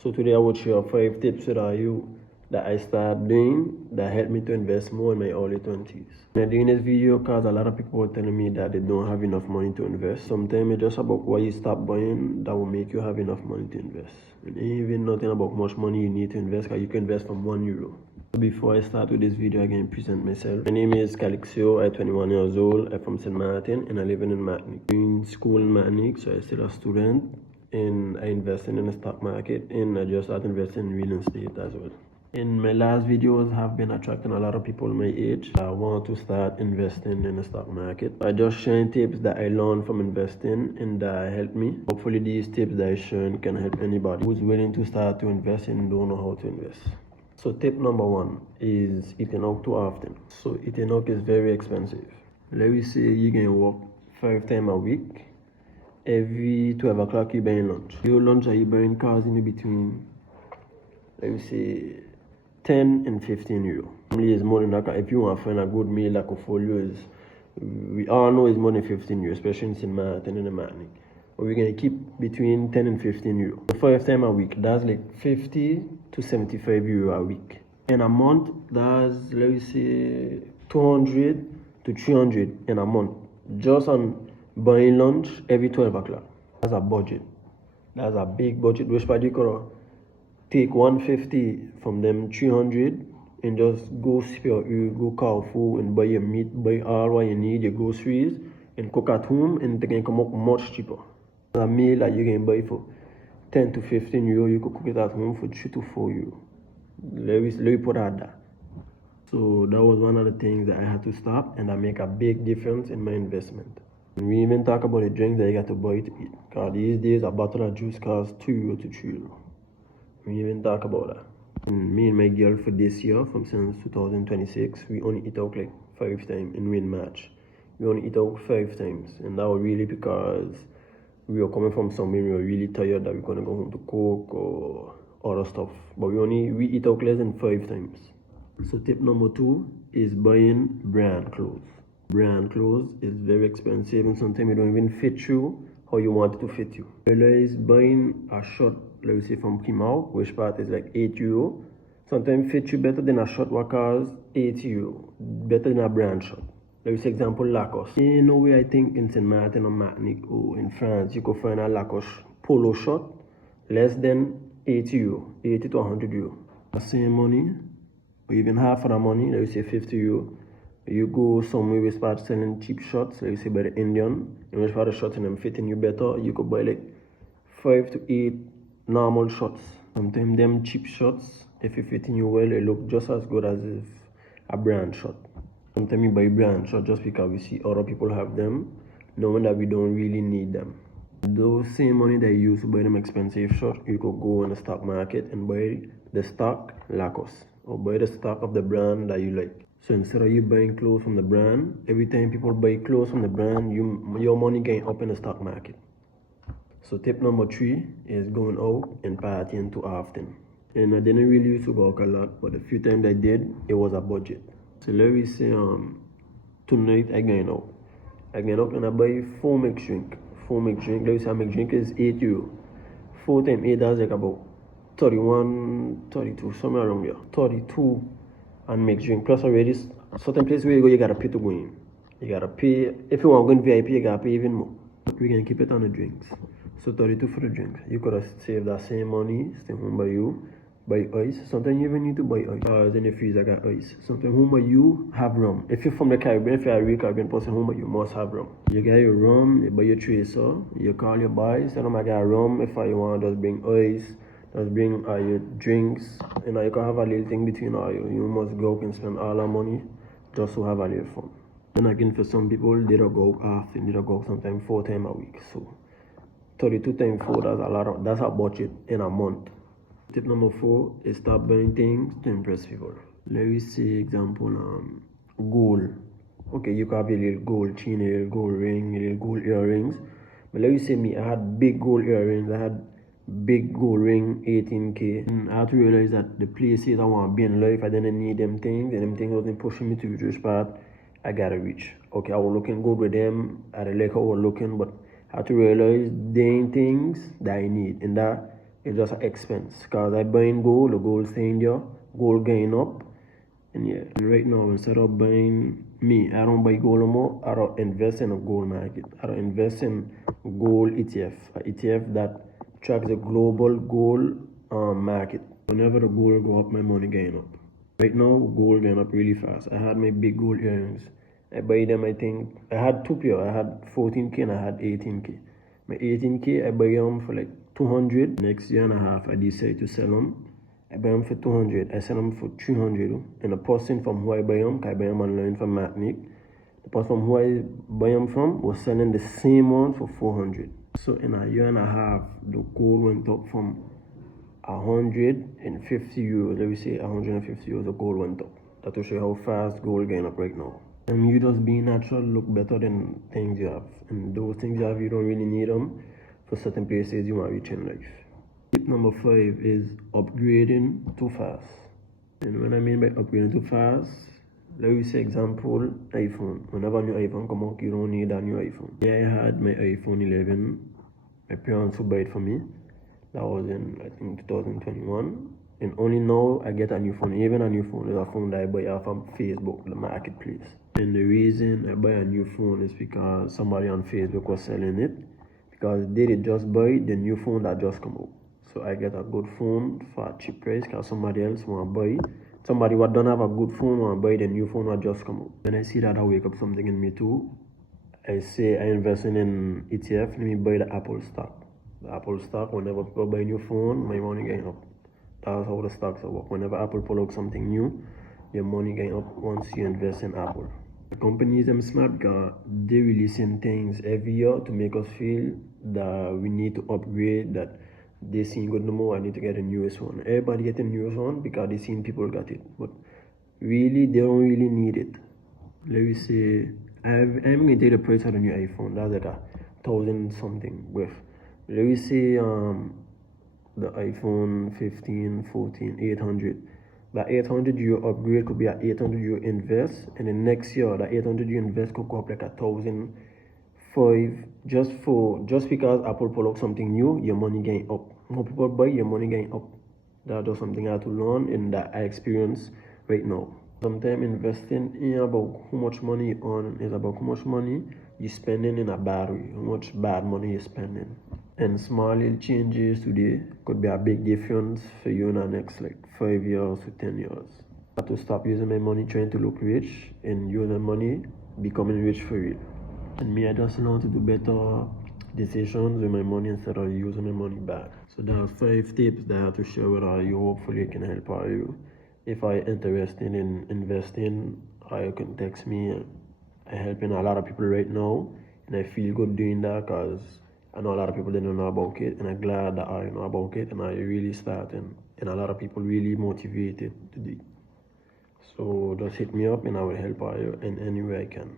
So today I will share 5 tips with you that I started doing that helped me to invest more in my early 20s. And I'm doing this video because a lot of people are telling me that they don't have enough money to invest. Sometimes it's just about what you stop buying that will make you have enough money to invest. And even nothing about much money you need to invest, because you can invest from €1. Before I start with this video, I can present myself. My name is Calixio. I'm 21 years old. I'm from St. Martin and I live in Martinique. I'm in school in Martinique, so I'm still a student. And I invested in the stock market, and I just started investing in real estate as well. In my last videos have been attracting a lot of people my age that want to start investing in the stock market. I just sharing tips that I learned from investing and that helped me. Hopefully these tips that I share can help anybody who's willing to start to invest and don't know how to invest. So tip number 1 is eating out too often. So eating out is very expensive. Let me say you can work 5 times a week. Every 12 o'clock you buying lunch. Your lunch are you buying cars in between, let me say, 10 and 15 euro. Normally it's more than that. If you want to find a good meal like a folio is, we all know it's more than 15 euro, especially in St. Martin and the Martinique. But we're going to keep between 10 and 15 euro. 5 times a week, that's like 50 to 75 euro a week. In a month, that's, let me say, 200 to 300 in a month. Just on buying lunch every 12 o'clock. That's a budget. That's a big budget. Which part you could take 150 from them 300 and just go spare you, go Carrefour and buy your meat, buy all what you need, your groceries, and cook at home, and they can come up much cheaper. A meal that you can buy for 10 to 15 euro, you could cook it at home for 3 to 4 euro. Let me put that. So that was one of the things that I had to stop, and that make a big difference in my investment. We even talk about the drinks that you got to buy to eat. Because these days, a bottle of juice costs €2 to €3. We even talk about that. And me and my girl for this year, from since 2026, we only eat out like 5 times in win match. We only eat out 5 times. And that was really because we were coming from somewhere, we were really tired that we're going to go home to cook or other stuff. But we eat out less than 5 times. So tip number 2 is buying brand clothes. Brand clothes is very expensive, and sometimes it don't even fit you how you want it to fit you. Realize buying a shirt, let me say from Primark, which part is like €8. Sometimes fit you better than a shirt what costs €80, better than a brand shirt. Let me say example Lacoste. In no way I think in St. Martin or Martinique or in France you could find a Lacoste polo shirt less than €80, 80 to €100. The same money, or even half of the money, let me say €50. You go somewhere we start selling cheap shirts, like you say by the Indian, and which part the shirts and them fitting you better, you could buy like 5 to 8 normal shirts. Sometimes them cheap shirts, if it fitting you well, they look just as good as if a brand shirt. Sometimes you buy brand shirt just because we see other people have them, knowing that we don't really need them. Those same money that you use to buy them expensive shirts, you could go on the stock market and buy the stock Lacoste, or buy the stock of the brand that you like. So instead of you buying clothes from the brand, every time people buy clothes from the brand, your money going up in the stock market. So tip number 3 is going out and partying too often. And I didn't really used to go out a lot, but the few times I did, it was a budget. So let me say tonight I going out. I going out and I buy 4 mixed drink. 4 mixed drink. Let me say a mixed drink is €8. 4 times 8, that's like about 31, 32, somewhere around there. 32 and mixed drink. Plus already certain place where you go, you gotta pay to go in. You gotta pay. If you want to go in VIP, you gotta pay even more. But we can keep it on the drinks. So 32 for the drinks. You could have saved that same money, stay home by you, buy ice. Sometimes you even need to buy ice. In the freezer, I got ice. Sometimes home by you have rum. If you're from the Caribbean, if you're a real Caribbean person, home by you must have rum. You get your rum, you buy your tracer, you call your boys, tell them I got rum. If I want, just bring ice. Just bring your drinks, and you can have a little thing between all you. You must go and spend all that money just to have a little fun. And again, for some people, they don't go often. They don't go sometimes 4 times a week. So 32 times 4, that's a budget in a month. Tip number 4 is stop buying things to impress people. Let me see example gold. Okay, you can have a little gold chain, a little gold ring, a little gold earrings. But let me say me, I had big gold earrings. I had big gold ring, 18K. And I had to realize that the places I want to be in life, I didn't need them things, and them things wasn't pushing me to reach which part I gotta reach. Okay, I was looking good with them, I like how I was looking, but I had to realize they ain't things that I need, and that it's just an expense. Cause I buying gold, the gold staying there, gold going up. And yeah, right now instead of buying I don't buy gold no more. I don't invest in a gold market. I don't invest in gold ETF, ETF that tracks the global gold market. Whenever the gold go up, my money going up. Right now, gold going up really fast. I had my big gold earrings. I buy them. I think I had two pair. I had 14K and I had 18K. My 18K, I buy them for like 200. Next year and a half, I decide to sell them. I buy them for 200. I sell them for 300. And the person from who I buy them, I buy them online from Matnik. The person from who I buy them from was selling the same one for 400. So in a year and a half, the gold went up from 150 euros. Let me say 150 euros. The gold went up. That will show you how fast gold going up right now. And you just being natural look better than things you have. And those things you have, you don't really need them for certain places you want to reach in life. Tip number 5 is upgrading too fast. And when I mean by upgrading too fast, let me say example, iPhone. Whenever a new iPhone come out, you don't need a new iPhone. Yeah, I had my iPhone 11. My parents would buy it for me. That was in, I think, 2021. And only now I get a new phone. Even a new phone is a phone that I buy off from Facebook, the marketplace. And the reason I buy a new phone is because somebody on Facebook was selling it. Because they did just buy the new phone that just come out. So I get a good phone for a cheap price because somebody else want to buy. Somebody who don't have a good phone want to buy the new phone that just come out. When I see that, I wake up something in me too. I say I invest in ETF. Let me buy the Apple stock. The Apple stock, whenever people buy a new phone, my money going up. That's how the stocks work. Whenever Apple pull out something new, your money going up once you invest in Apple. The companies them smart because they releasing things every year to make us feel that we need to upgrade, that they seen good no more, I need to get the newest one. Everybody get the newest one because they seen people got it. But really, they don't really need it. Let me say, I'm going to take the price of the new iPhone. That's like 1,000 something with. Let me say the iPhone 15, 14, 800. That 800 you upgrade could be at 800 you invest, and the next year that 800 you invest could go up like 1,005 just because Apple pull out something new, your money getting up. More people buy, your money getting up. That's just something I had to learn and that I experience right now. Sometimes investing ain't about how much money you earn, it's about how much money you spending in a bad way, how much bad money you're spending. And small little changes today could be a big difference for you in the next like 5 years to 10 years. I have to stop using my money trying to look rich and using money becoming rich for real. And me, I just learn to do better decisions with my money instead of using my money bad. So that's 5 tips that I have to share with you. Hopefully it can help you. If you're interested in investing, you can text me. I'm helping a lot of people right now, and I feel good doing that because I know a lot of people didn't know about it, and I'm glad that I know about it, and I really starting, and a lot of people really motivated to do it. So just hit me up, and I will help you in any way I can.